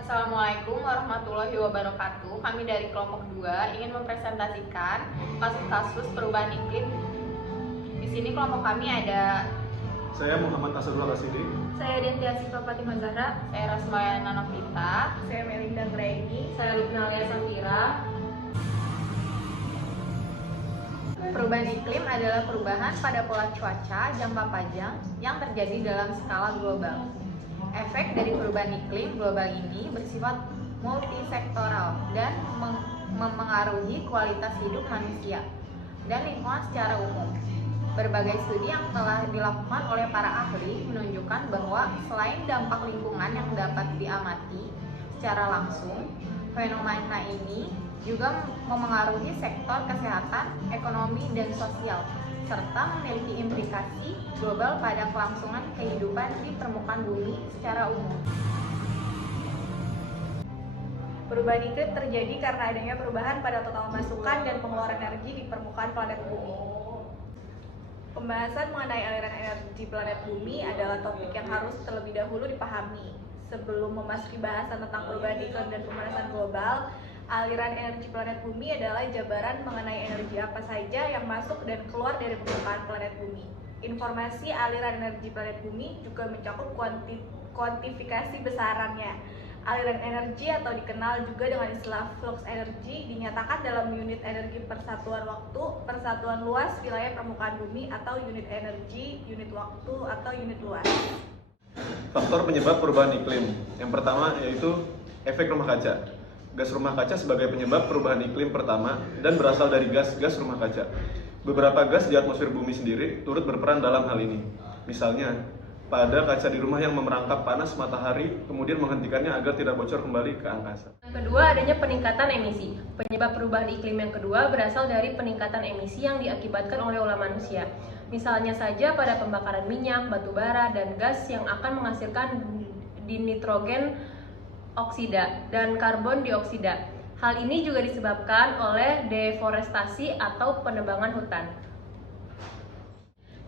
Assalamualaikum warahmatullahi wabarakatuh. Kami dari kelompok 2 ingin mempresentasikan kasus-kasus perubahan iklim. Di sini kelompok kami ada Saya Muhammad Asrul Rasidi. Saya Dentia Siva Fatimah Zahra. saya Rasmayana Novita, Saya Melinda Graini. saya Lipnalia Safira. Perubahan iklim adalah perubahan pada pola cuaca jangka panjang yang terjadi dalam skala global. Efek dari perubahan iklim global ini bersifat multisektoral dan memengaruhi kualitas hidup manusia dan lingkungan secara umum. Berbagai studi yang telah dilakukan oleh para ahli menunjukkan bahwa selain dampak lingkungan yang dapat diamati secara langsung, fenomena ini juga memengaruhi sektor kesehatan, ekonomi, dan sosial, serta memiliki implikasi global pada kelangsungan kehidupan di permukaan bumi secara umum. Perubahan iklim terjadi karena adanya perubahan pada total masukan dan pengeluaran energi di permukaan planet bumi. Pembahasan mengenai aliran energi planet bumi adalah topik yang harus terlebih dahulu dipahami. Sebelum memasuki bahasan tentang perubahan iklim dan pemanasan global, aliran energi planet bumi adalah jabaran mengenai energi apa saja yang masuk dan keluar dari permukaan planet bumi. Informasi aliran energi planet bumi juga mencakup kuantifikasi besarannya. Aliran energi atau dikenal juga dengan istilah flux energy dinyatakan dalam unit energi persatuan waktu, persatuan luas wilayah permukaan bumi, atau unit energi, unit waktu, atau unit luas. Faktor penyebab perubahan iklim. Yang pertama yaitu efek rumah kaca. Gas rumah kaca sebagai penyebab perubahan iklim pertama dan berasal dari gas rumah kaca. Beberapa gas di atmosfer bumi sendiri turut berperan dalam hal ini. Misalnya, pada kaca di rumah yang memerangkap panas matahari kemudian menghentikannya agar tidak bocor kembali ke angkasa. Yang kedua, adanya peningkatan emisi. Penyebab perubahan iklim yang kedua berasal dari peningkatan emisi yang diakibatkan oleh ulah manusia. Misalnya saja pada pembakaran minyak, batu bara, dan gas yang akan menghasilkan dinitrogen oksida dan karbon dioksida. Hal ini juga disebabkan oleh deforestasi atau penebangan hutan.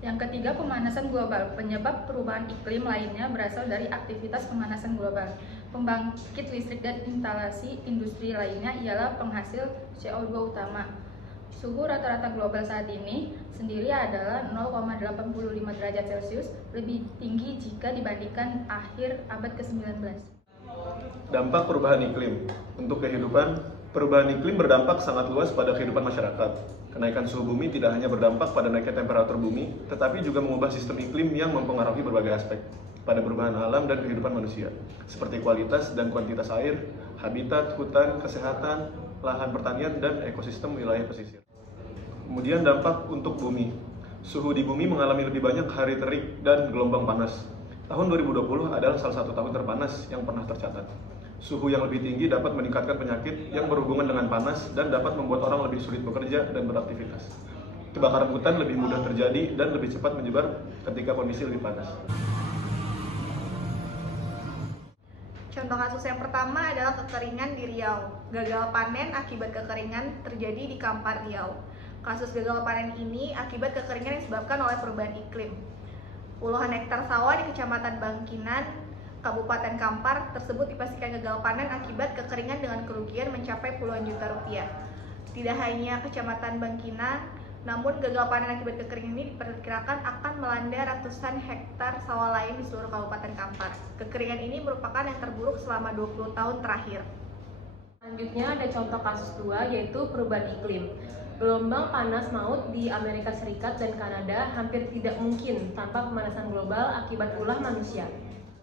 Yang ketiga, pemanasan global. Penyebab perubahan iklim lainnya berasal dari aktivitas pemanasan global. Pembangkit listrik dan instalasi industri lainnya ialah penghasil CO2 utama. Suhu rata-rata global saat ini sendiri adalah 0,85 derajat Celcius, lebih tinggi jika dibandingkan akhir abad ke-19. Dampak perubahan iklim. Untuk kehidupan, perubahan iklim berdampak sangat luas pada kehidupan masyarakat. Kenaikan suhu bumi tidak hanya berdampak pada naiknya temperatur bumi, tetapi juga mengubah sistem iklim yang mempengaruhi berbagai aspek pada perubahan alam dan kehidupan manusia, seperti kualitas dan kuantitas air, habitat, hutan, kesehatan, lahan pertanian, dan ekosistem wilayah pesisir. Kemudian dampak untuk bumi. Suhu di bumi mengalami lebih banyak hari terik dan gelombang panas. Tahun 2020 adalah salah satu tahun terpanas yang pernah tercatat. Suhu yang lebih tinggi dapat meningkatkan penyakit yang berhubungan dengan panas dan dapat membuat orang lebih sulit bekerja dan beraktivitas. Kebakaran hutan lebih mudah terjadi dan lebih cepat menyebar ketika kondisi lebih panas. Contoh kasus yang pertama adalah kekeringan di Riau. Gagal panen akibat kekeringan terjadi di Kampar Riau. Kasus gagal panen ini akibat kekeringan yang disebabkan oleh perubahan iklim. Puluhan hektar sawah di Kecamatan Bangkinang, Kabupaten Kampar tersebut dipastikan gagal panen akibat kekeringan dengan kerugian mencapai puluhan juta rupiah. Tidak hanya Kecamatan Bangkinang, namun gagal panen akibat kekeringan ini diperkirakan akan melanda ratusan hektar sawah lain di seluruh Kabupaten Kampar. Kekeringan ini merupakan yang terburuk selama 20 tahun terakhir. Selanjutnya ada contoh kasus 2 yaitu perubahan iklim. Gelombang panas maut di Amerika Serikat dan Kanada hampir tidak mungkin tanpa pemanasan global akibat ulah manusia.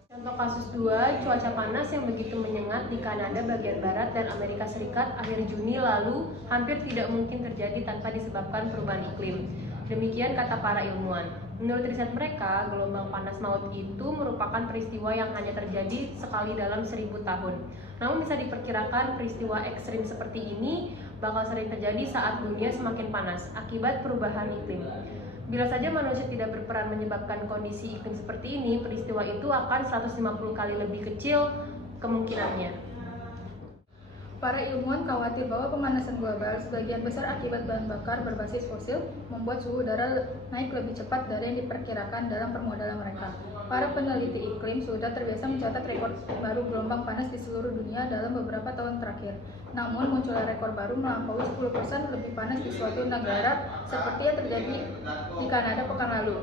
Contoh kasus 2, cuaca panas yang begitu menyengat di Kanada bagian barat dan Amerika Serikat akhir Juni lalu hampir tidak mungkin terjadi tanpa disebabkan perubahan iklim. Demikian kata para ilmuwan. Menurut riset mereka, gelombang panas maut itu merupakan peristiwa yang hanya terjadi sekali dalam 1000 tahun. Namun bisa diperkirakan peristiwa ekstrim seperti ini bakal sering terjadi saat dunia semakin panas akibat perubahan iklim. Bila saja manusia tidak berperan menyebabkan kondisi iklim seperti ini, peristiwa itu akan 150 kali lebih kecil kemungkinannya. Para ilmuwan khawatir bahwa pemanasan global, sebagian besar akibat bahan bakar berbasis fosil, membuat suhu udara naik lebih cepat dari yang diperkirakan dalam permodalan mereka. Para peneliti iklim sudah terbiasa mencatat rekor baru gelombang panas di seluruh dunia dalam beberapa tahun terakhir. Namun, munculnya rekor baru melampaui 10% lebih panas di suatu negara seperti yang terjadi di Kanada pekan lalu.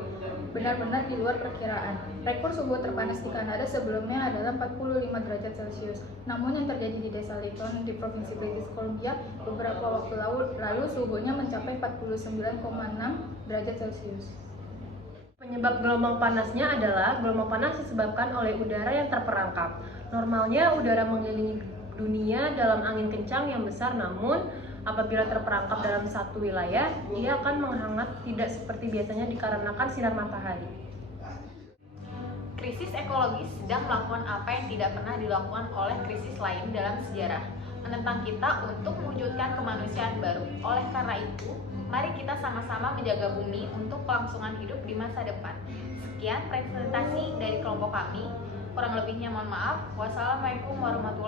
Benar-benar di luar perkiraan. Rekor suhu terpanas di Kanada sebelumnya adalah 45 derajat Celcius. Namun yang terjadi di desa Layton di Provinsi British Columbia beberapa waktu lalu suhunya mencapai 49,6 derajat Celcius. Penyebab gelombang panasnya adalah gelombang panas disebabkan oleh udara yang terperangkap. Normalnya udara mengelilingi dunia dalam angin kencang yang besar, namun apabila terperangkap dalam satu wilayah, ia akan menghangat tidak seperti biasanya dikarenakan sinar matahari. Krisis ekologis sedang melakukan apa yang tidak pernah dilakukan oleh krisis lain dalam sejarah, menentang kita untuk mewujudkan kemanusiaan baru. Oleh karena itu, mari kita sama-sama menjaga bumi untuk kelangsungan hidup di masa depan. Sekian presentasi dari kelompok kami. Kurang lebihnya mohon maaf. Wassalamualaikum warahmatullahi wabarakatuh.